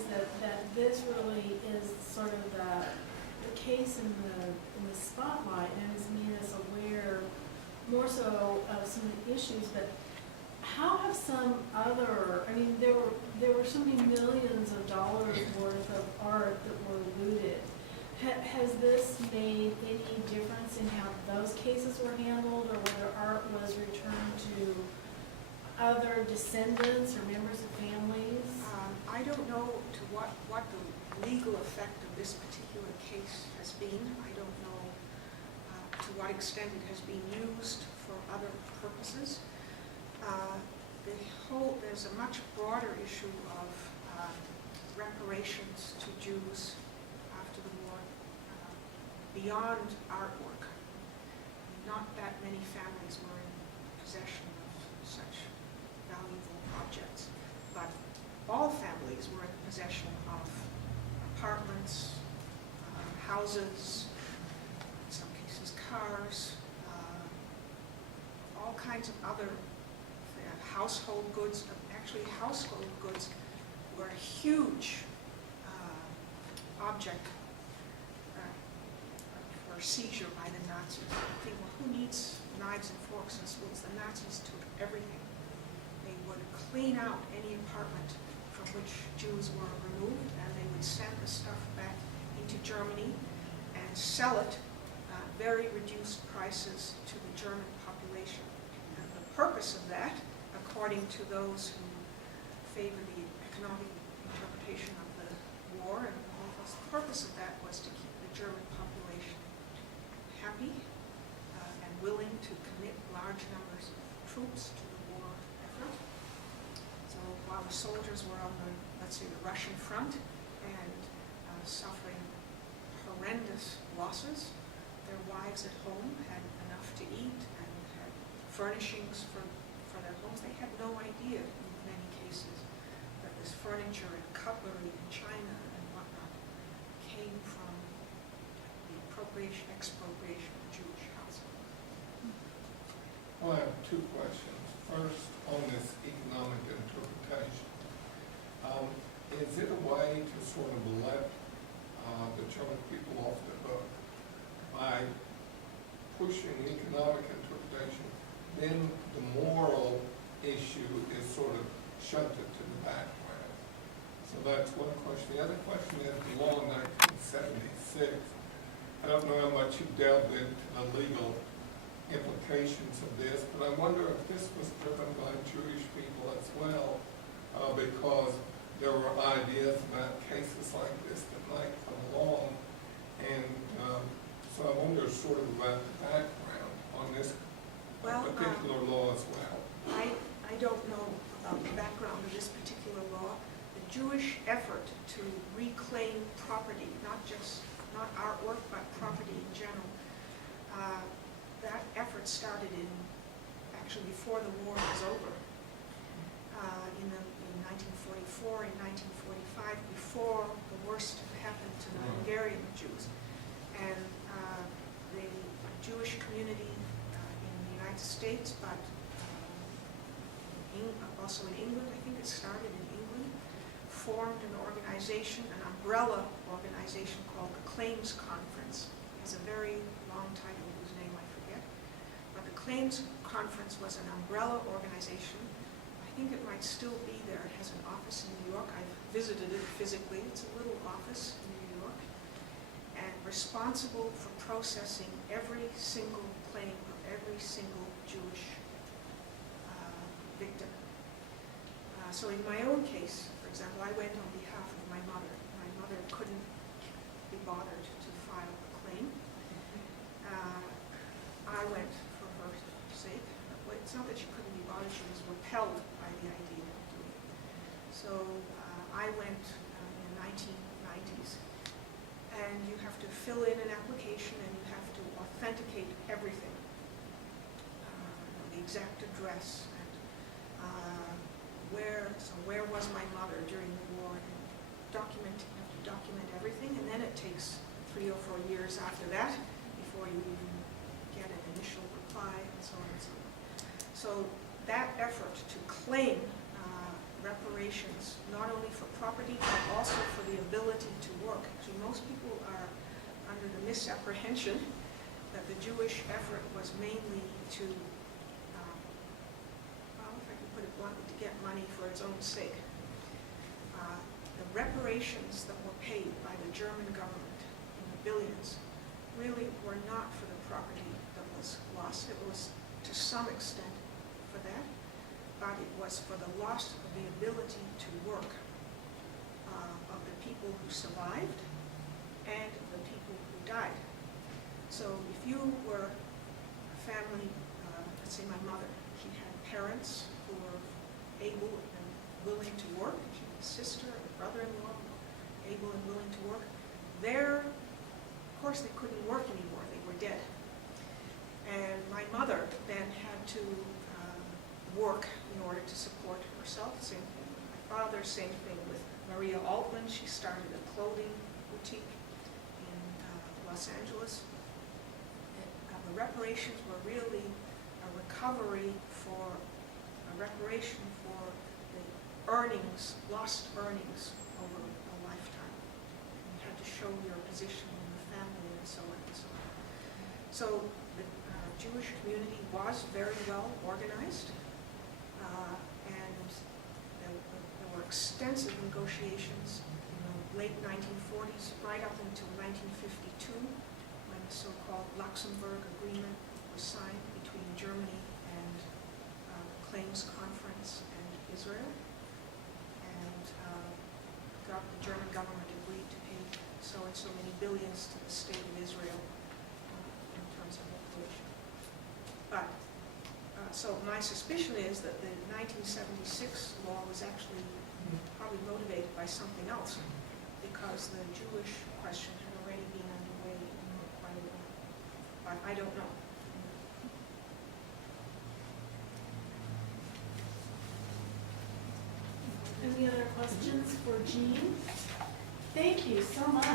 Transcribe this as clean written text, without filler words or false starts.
realize that this really is sort of the case in the spotlight and has made us aware more so of some of the issues, but how have some other, I mean, there were so many millions of dollars worth of art that were looted. Has this made any difference in how those cases were handled, or whether art was returned to other descendants or members of families? I don't know to what the legal effect of this particular case has been. I don't know to what extent it has been used for other purposes. There's a much broader issue of reparations to Jews after the war, beyond artwork. Not that many families were in possession of such valuable objects, but all families were in possession of apartments, houses, in some cases cars, all kinds of other household goods. Actually, household goods were a huge object for seizure by the Nazis. I think, well, who needs knives and forks and spoons? The Nazis took everything. They would clean out any apartment from which Jews were removed, and they would send the stuff back into Germany and sell it at very reduced prices to the German population. And the purpose of that, according to those who favor the economic interpretation of the war and the Holocaust, the purpose of that was to keep the German population happy and willing to commit large numbers of troops to the war effort. So while the soldiers were on the, let's say, the Russian front and suffering horrendous losses, their wives at home had enough to eat and had furnishings for their homes. They had no idea in many cases that this furniture and cutlery and china and whatnot came from the expropriation of Jewish households. Well, I have two questions. First, on this economic interpretation, is it a way to sort of let the German people off the hook by pushing economic interpretation? Then the moral issue is sort of shunted to the background. So that's one question. The other question is the law in 1976. I don't know how much you delved into the legal implications of this, but I wonder if this was driven by Jewish people as well, because there were ideas about cases like this that might come along, and so I wonder sort of about the background on this particular law as well. I don't know about the background of this particular law. The Jewish effort to reclaim property, not artwork, but property in general, that effort started actually before the war was over, in 1944, in 1945, before the worst happened to the Hungarian Jews. And the Jewish community in the United States, but also in England, I think it started in England, formed an organization, an umbrella organization called the Claims Conference. It has a very long title whose name I forget. But the Claims Conference was an umbrella organization. I think it might still be there. It has an office in New York. I've visited it physically. It's a little office in New York. And responsible for processing every single claim of every single Jewish victim. So in my own case, for example, I went on behalf of my mother. My mother couldn't be bothered to file a claim. I went for her sake. It's not that she couldn't be bothered, she was repelled by the idea of doing it. So I went in the 1990s, and you have to fill in an application and you have to authenticate everything. The exact address, and where was my mother during the war, and you have to document everything, and then it takes 3 or 4 years after that before you even get an initial reply, and so on and so on. So that effort to claim reparations, not only for property, but also for the ability to work. Actually, most people are under the misapprehension that the Jewish effort was mainly to, well, if I can put it bluntly, to get money for its own sake. The reparations that were paid by the German government in the billions really were not for the property that was lost. It was to some extent for that, but it was for the loss of the ability to work of the people who survived and the people who died. So if you were a family, let's say my mother, she had parents who were able and willing to work. She had a sister, a brother-in-law, able and willing to work. Of course, they couldn't work anymore. They were dead. And my mother then had to work in order to support herself. Same thing with my father. Same thing with Maria Altman. She started a clothing boutique in Los Angeles. The reparations were really a reparation for the earnings, lost earnings over a lifetime. You had to show your position in the family and so on and so on. So the Jewish community was very well organized, and there were extensive negotiations in the late 1940s, right up until 1952, when the so-called Luxembourg Agreement was signed between Germany and the Claims Conference and Israel. And the German government agreed to pay so and so many billions to the state of Israel in terms of reparation. But, so my suspicion is that the 1976 law was actually probably motivated by something else, because the Jewish question had already been underway quite a while. But I don't know. Any other questions for Jean? Thank you so much.